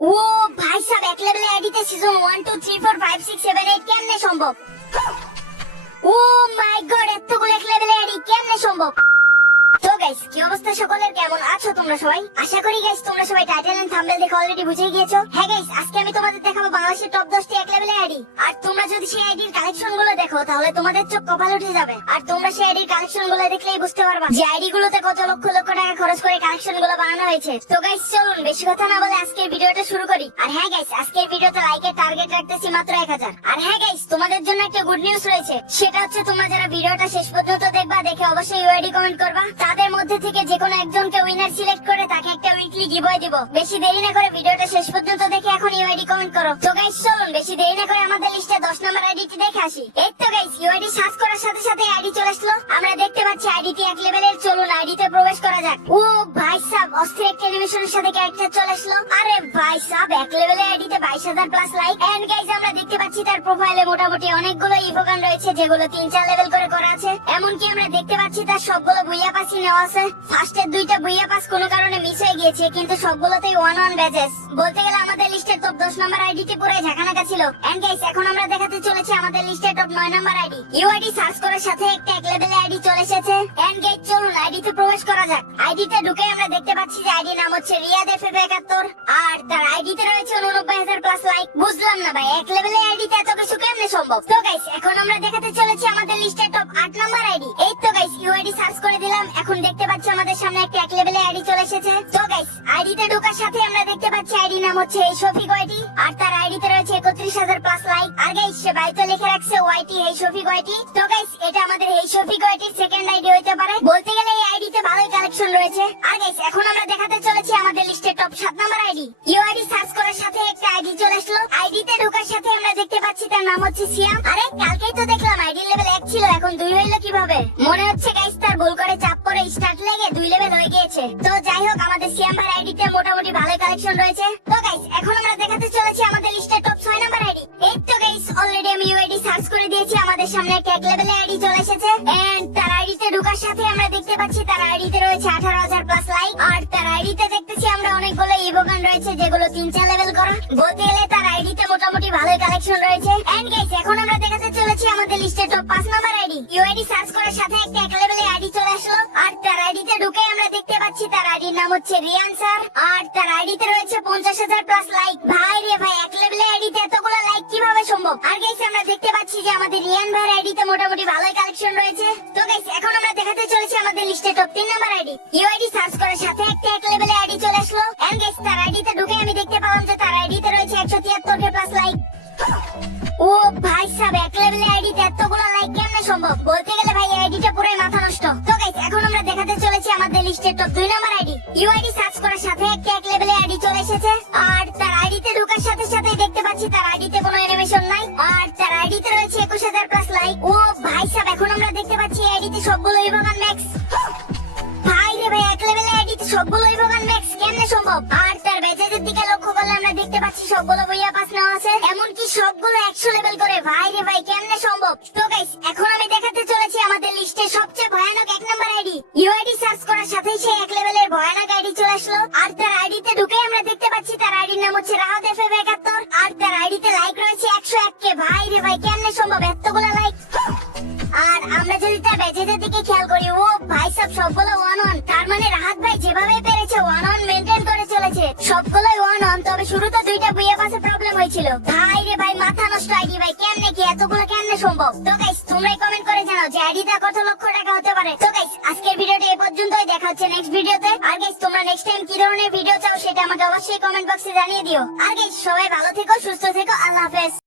ও ভাই সাহেব, এক লেভেলে আইডিতে সিজন 1 2 3 4 5 6 7 8 কেমনে সম্ভব? ও মাই গড, এতগুলো এক লেভেলে আইডি কেমনে সম্ভব? তো গাইস, কি অবস্থা সকলের, কেমন আছো তোমরা সবাই? আশা করি গাইস তোমরা সবাই টাইটেল এন্ড থাম্বনেল দেখে অলরেডি বুঝে গিয়েছো। হ্যাঁ গাইস, আজকে আমি তোমাদের দেখাবো বাংলাদেশের টপ 10টি এক লেভেলে আইডি। আর তোমরা যদি সেই আইডির কালেকশন গুলো দেখো তাহলে তোমাদের চোখ কপাল উঠে যাবে। আর তোমরা সেই আইডির কালেকশন গুলো দেখলেই বুঝতে পারবা যে আইডি গুলোতে কত লক্ষ লক্ষ টাকা খরচ করে কালেকশন গুলো বানানো হয়েছে। তো গাইস চলুন বেশি কথা না বলে আজকের ভিডিওটা শুরু করি। আর হ্যাঁ গাইস, আজকের ভিডিওতে লাইকের টার্গেট রাখতেছি মাত্র 1000। আর হ্যাঁ গাইস, তোমাদের জন্য একটা গুড নিউজ রয়েছে, সেটা হচ্ছে তোমরা যারা ভিডিওটা শেষ পর্যন্ত দেখবা, দেখে অবশ্যই ইউআইডি কমেন্ট করবা। তাদের মধ্যে থেকে যে কোনো একজনকে উইনার সিলেক্ট করে তাকে একটা উইকলি গিভওয়ে দিব। বেশি দেরি না করে ভিডিওটা শেষ পর্যন্ত দেখে এখন ইউআইডি কমেন্ট করো। তো গাইস চলুন বেশি দেরি না করে আমাদের লিস্টে 10 নম্বর আইডিটি দেখে আসি। এই তো গাইস, ইউআইডি সার্চ করার সাথে সাথে আইডি চলে আসলো। আমরা দেখতে পাচ্ছি আইডিটি এক লেভেলের। চলুন আইডিতে প্রবেশ করা যাক। ও ভাই সাহেব, অস্থির একটা অ্যানিমেশনের সাথে ক্যারেক্টার চলে আসলো। আরে ভাই সাহেব, এক লেভেলের আইডিতে 22000 প্লাস লাইক। এন্ড গাইস, আমরা দেখতে পাচ্ছি তার প্রোফাইলে মোটামুটি অনেকগুলো ইভোগান রয়েছে, যেগুলো 3-4 লেভেল করে করা আছে। এমনকি আমরা দেখতে পাচ্ছি তার সবগুলো বুইয়া পাসই নেওয়া আছে। ফার্স্টের 2টা বুইয়া পাস কোনো কারণে মিস হয়ে গিয়েছে, কিন্তু সবগুলোতেই 1-1 ব্যাচেস। বলতে গেলে আমাদের লিস্টের টপ 10 নম্বর আইডিটি পুরো ঝাঁকানাকা ছিল। এন্ড গাইস, এখন আমরা দেখাতে চলেছি আমাদের লিস্টের টপ 9 নম্বর আইডি। ইউআইডি সার্চ করার সাথে একটা এক লেভেলে আইডি চলে এসেছে। এন্ড গাইস চলুন আইডিতে প্রবেশ করা যাক। আইডিতে ঢুকে আমরা দেখতে পাচ্ছি যে আইডি নাম হচ্ছে রিয়াদ FF71 আর তার আইডিতে রয়েছে 89000 প্লাস লাইক। বুঝলাম না ভাই, এক লেভেলে আইডিতে এত কিছু কেমনে সম্ভব? তো গাইস, এখন আমরা দেখাতে চলেছি আমাদের লিস্টের টপ 8 নম্বর আইডি। এই তো গাইস, ইউআইডি সার্চ করে দিলাম। এখন দেখতে পাচ্ছি আমাদের সামনে একটা এক লেভেলে আইডি চলে এসেছে। তো গাইস, আইডিতে ঢোকার সাথে আমরা দেখতে পাচ্ছি আইডি নাম হচ্ছে এই শফিক ওয়াইটি আর তার আইডিতে রয়েছে 31000 প্লাস লাইক। আর গাইস, সে বাইতে লিখে রাখছে ওয়াইটি, এই শফিক ওয়াইটি। তো গাইস, এটা আমাদের এই শফিক ওয়াইটির সেকেন্ড আইডি হতে পারে। বলতে গেলে এই আইডিতে ভালোই কালেকশন রয়েছে। আর গাইস, এখন আমরা দেখাতে চলেছি আমাদের লিস্টের টপ 7 নম্বর আইডি। ইউআইডি সার্চ করার সাথে একটা আইডি চলে আসলো। আইডিতে ঢোকার সাথে আমরা দেখতে পাচ্ছি তার নাম হচ্ছে সিয়াম। আরে কালকেই তো দেখলাম আইডি লেভেল 1 ছিল, এখন 2 হইলো কিভাবে? মনে হচ্ছে গাইস তার ভুল করে চাপ পড়ে স্টার্ট লেগে 2 লেভেল হয়ে গিয়েছে। তো যাই হোক, আমাদের সিয়াম ভাই আইডিতে মোটামুটি ভালোই কালেকশন রয়েছে। তো গাইস, এখন আমরা দেখাতে চলেছি আমাদের লিস্টের টপ 6 নম্বর আইডি। এই তো গাইস, অলরেডি আমি ইউআইডি সার্চ করে দিয়েছি। আমাদের সামনে একটা এক লেভেলে আইডি চলে এসেছে। এন্ড তার আইডিতে ঢোকার সাথে আমরা দেখতে পাচ্ছি তার আইডিতে রয়েছে 18000 প্লাস লাইক। আর তার আইডিতে দেখতেছি আমরা অনেকগুলো ইভোগান রয়েছে, যেগুলো 3-4 লেভেল করা। বলতে গেলে তার আইডিতে মোটামুটি ভালোই কালেকশন রয়েছে। এন্ড গাইস, এখন আমরা দেখাতে চলেছি আমাদের লিস্টের টপ 5 নম্বর আইডি। ইউআইডি সার্চ করার সাথে একটা এক লেভেলে আইডি চলে আসলো। আর তার আইডিতে ঢুকে আমরা দেখতে পাচ্ছি তার আইডির নাম হচ্ছে রিয়ান স্যার আর তার আইডিতে রয়েছে 50000 প্লাস লাইক। ভাই রে ভাই, এক লেভেলে আইডিতে এতগুলো লাইক কিভাবে সম্ভব? আর গাইস, আমরা দেখতে পাচ্ছি যে আমাদের রিয়ান ভাইয়ের আইডিতে মোটামুটি ভালোই কালেকশন রয়েছে। তো গাইস, এখন আমরা দেখাতে চলেছি আমাদের লিস্টে top 3 number ID. UID search করার সাথে একটা এক লেভেলে আইডি চলে আসলো। এন্ড গাইস, তার আইডিতে ঢুকে আমি দেখতে পেলাম যে তার আইডিতে রয়েছে 173k প্লাস লাইক। ও ভাই সাহেব, এক লেভেলে আইডিতে এতগুলো লাইক কেমনে সম্ভব? বলতে গেলে ভাই আইডিটা পুরোই মাথা নষ্ট। তো গাইস, এখন আমরা দেখাতে চলেছি আমাদের লিস্টের top 2 number ID. UID search করার সাথে একটা এক লেভেলে আইডি চলে এসেছে। আর তার আইডিতে ঢোকার সাথে সাথে দেখতে পাচ্ছি তার আইডিতে কোনো অ্যানিমেশন নাই। আর তার আইডিতে রয়েছে 21000 প্লাস লাইক। ও ভাই সাহেব, এখন আমরা দেখতে পাচ্ছি আইডিতে সবগুলো ইভোগান ম্যাক্স। ভাই রে ভাই, এক লেভেলে আইডিতে সবগুলো ইভোগান ম্যাক্স কেমনে সম্ভব? আর তার ব্যাচের দিকে লক্ষ্য করলে আমরা দেখতে পাচ্ছি সবগুলো বইয়া পাস নেওয়া আছে, এমনকি সবগুলো 100 লেভেল করে। ভাই রে ভাই, কেমনে সম্ভব? তো গাইস, এখন আমি দেখাতে চলেছি আমাদের লিস্টে সবচেয়ে ভয়ানক 1 নাম্বার আইডি। ইউআইডি সার্চ করার সাথেই সেই এক লেভেলের ভয়ানক আইডি চলে আসলো। আর তার আইডিতে ঢুকে আমরা দেখতে পাচ্ছি তার আইডির নাম হচ্ছে রাহাত FF71 আর তার আইডিতে লাইক রয়েছে 101k। ভাই রে ভাই, কেমনে সম্ভব এতগুলো লাইক? আর আমরা যদি তার ব্যাচের দিকে খেয়াল করি, ও ভাই সব সবগুলো 1-1। তার মানে রাহাত ভাই যেভাবে পেরেছে 1-1 মেইনটেইন করে চলেছে। সবগুলোই 1-1, তবে শুরুতে 2টা বুইয়া পাসে প্রবলেম হয়েছিল। ভাই রে ভাই, মাথা নষ্ট আইডি ভাই, কেমনে কি এতগুলো কেমনে সম্ভব? তো গাইস, তোমরাই কমেন্ট করে জানাও যে আইডিটা কত লক্ষ টাকা হতে পারে। তো গাইস, আজকের ভিডিওটা এই পর্যন্তই, দেখা হচ্ছে নেক্সট ভিডিওতে। আর গাইস, তোমরা নেক্সট টাইম কি ধরনের ভিডিও চাও সেটা আমাকে অবশ্যই কমেন্ট বক্সে জানিয়ে দিও। আর গাইস, সবাই ভালো থেকো, সুস্থ থেকো, আল্লাহ হাফেজ।